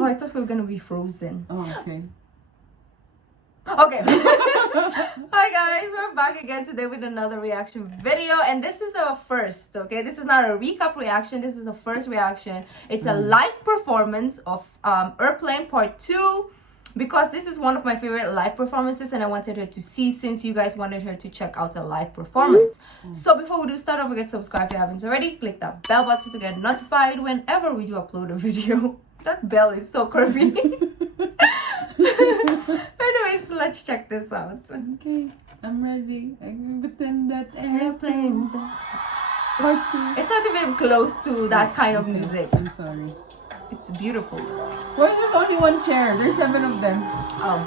Oh, I thought we were gonna be frozen. Oh, okay. Okay. Hi guys, we're back again today with another reaction video, and this is our first, okay? This is not a recap reaction, this is a first reaction. It's a live performance of Airplane Part 2, because this is one of my favorite live performances and I wanted her to see, since you guys wanted her to check out a live performance. So before we do start, don't forget to subscribe if you haven't already. Click that bell button to get notified whenever we do upload a video. That bell is so curvy. Anyways, let's check this out. Okay, I'm ready. I can pretend that Airplanes. Part 2. It's not even close to that kind of music. I'm sorry. It's beautiful. Why is there only one chair? There's 7 of them. Oh.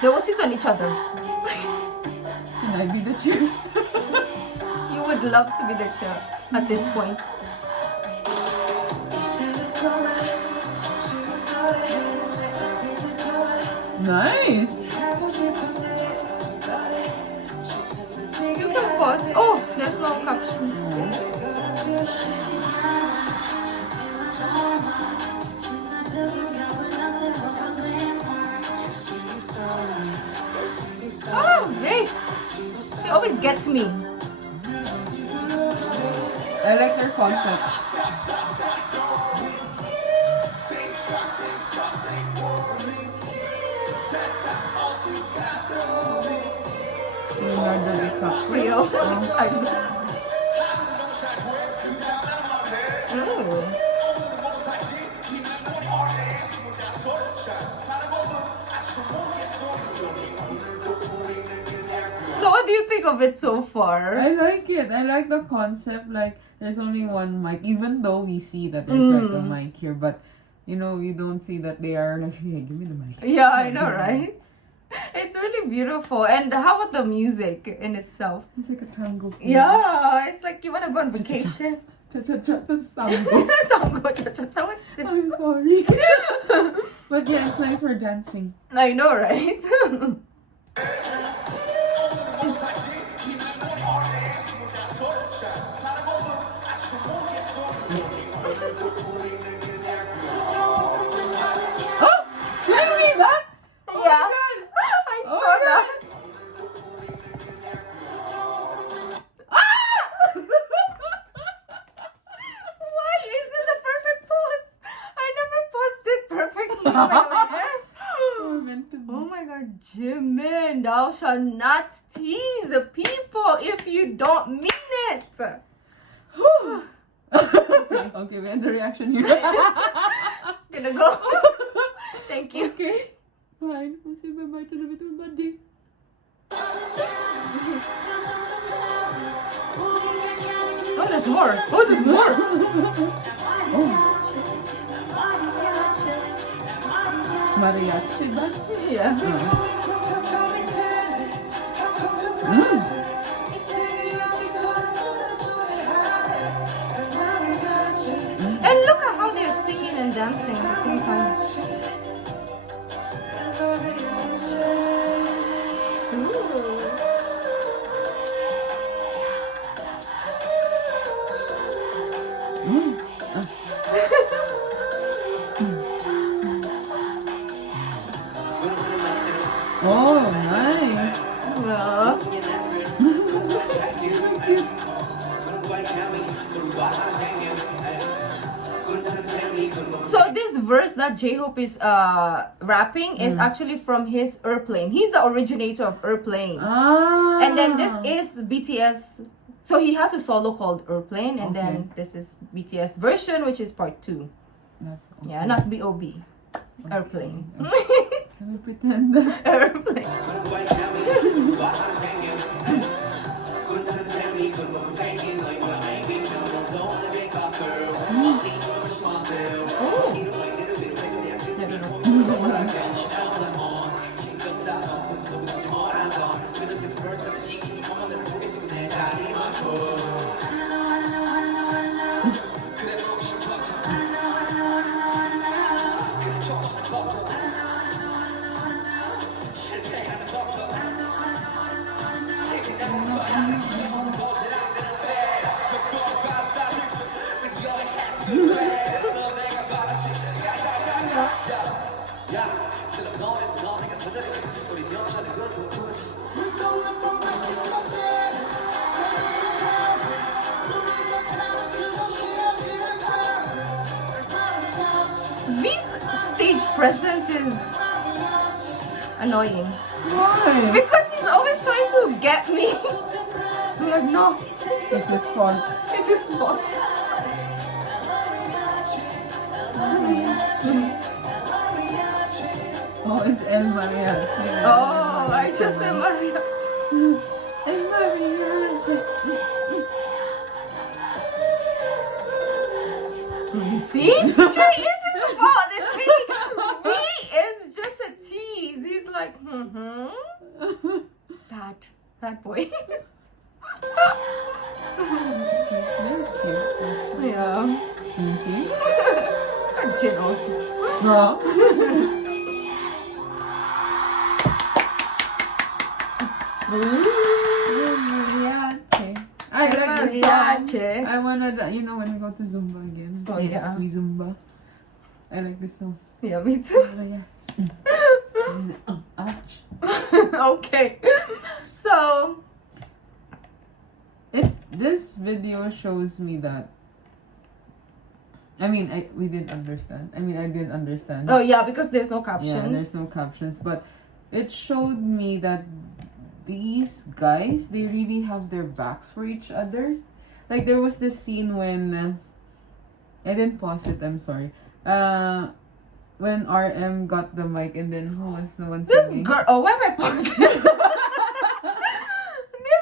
They will sit on each other. Can I be the chair? You would love to be the chair at this point. Nice. You can pause. Oh, there's no caption. Oh, hey. She always gets me. I like their concept. Leonardo DiCaprio. So what do you think of it so far? I like it. I like the concept. Like, there's only one mic, even though we see that there's like a mic here, but you know, we don't see that they are like, hey, give me the mic. Yeah, I know, right? It's really beautiful. And how about the music in itself? It's like a tango. Yeah, it's like you want to go on vacation. Cha-cha-cha, that's tango. Tango, cha-cha-cha, what's this? I'm sorry. But yeah, it's nice for dancing. I know, right? Oh! Did you see that? Yeah, I saw that. Why is this a perfect pose? I never posted perfectly. Oh my god, Jimin, thou shalt not tease the people if you don't mean it. Okay, we end the reaction here. Gonna go. Thank you. Okay. Fine. We'll say bye-bye to the little buddy. Oh, there's more. Oh, there's more. Mariachi ba? Yeah. And look at how they're singing and dancing at the same time. Ooh. Oh, nice. Yeah. So this verse that J-Hope is rapping is actually from his Airplane. He's the originator of Airplane. Ah. And then this is BTS. So he has a solo called Airplane, and then this is BTS version, which is Part 2. That's okay. Yeah, not B.O.B. Airplane. Can we pretend that? Airplane. V's stage presence is annoying. Why? Because he's always trying to get me. I'm like, no, This is fun. it's his fault. Oh, it's El Mariachi. Oh, I just said Maria. El Mariachi. You see? Jay is his fault. It's me. V is just a tease. He's like, That boy. They're cute. Yeah. Mm-hmm. Jin also. No. I like the song. Mariachi. I wanna, when we go to Zumba again. Oh, yeah. We Zumba. I like this song. Yeah, me too. Ouch. Okay. So, If this video shows me that, we didn't understand. I didn't understand. oh yeah, because there's no captions. Yeah, there's no captions, but it showed me that these guys, they really have their backs for each other. Like there was this scene when I didn't pause it. I'm sorry. When RM got the mic and then who was the one This singing? girl, oh, why am I pausing? This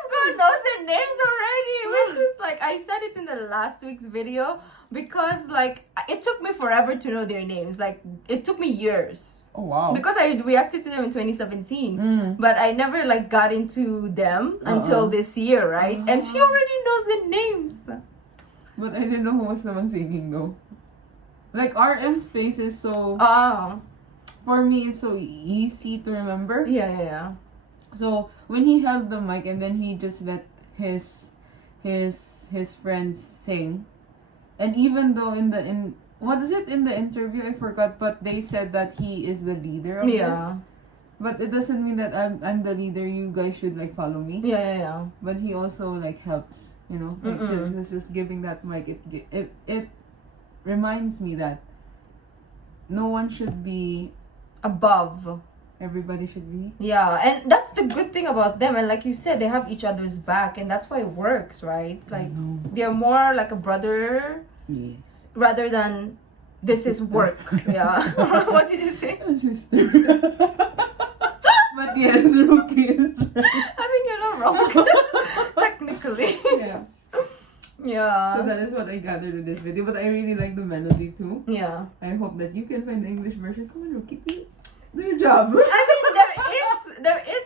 girl knows their names already, which is like, I said it in the last week's video because like, it took me forever to know their names. Like, it took me years. Oh wow. Because I reacted to them in 2017, but I never like got into them until this year, right? And she already knows the names. But I didn't know who was the one singing though. Like RM's face is so, Oh, for me it's so easy to remember. yeah. So when he held the mic and then he just let his friends sing, and even though in the interview I forgot, but they said that he is the leader of this. But it doesn't mean that I'm the leader. You guys should like follow me. Yeah. But he also like helps, like just giving that mic. It reminds me that no one should be Above. Everybody should be. Yeah, and that's the good thing about them. And like you said, they have each other's back, and that's why it works, right? Like they're more like a brother, Yes. rather than this is work. Yeah. What did you say? Sisters. But yes, Rookie is right. I mean, you're not wrong. Technically. Yeah. Yeah. So that is what I gathered in this video. But I really like the melody too. Yeah. I hope that you can find the English version. Come on, Rookie, do your job. I mean, there is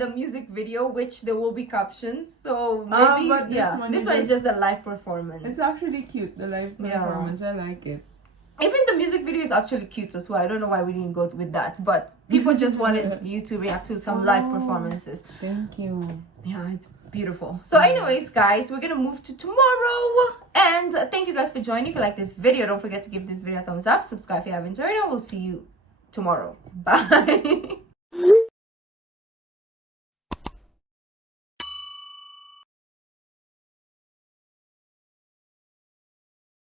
the music video, which there will be captions. So maybe but this one this is one is just- just a live performance. It's actually cute, the live performance. I like it. Even the music video is actually cute as well. I don't know why we didn't go with that, but people just wanted you to react to some live performances. Thank you. Yeah, it's beautiful. So anyways, guys, we're gonna move to tomorrow. And thank you guys for joining. If you like this video, don't forget to give this video a thumbs up. Subscribe if you haven't already. We'll see you tomorrow. Bye.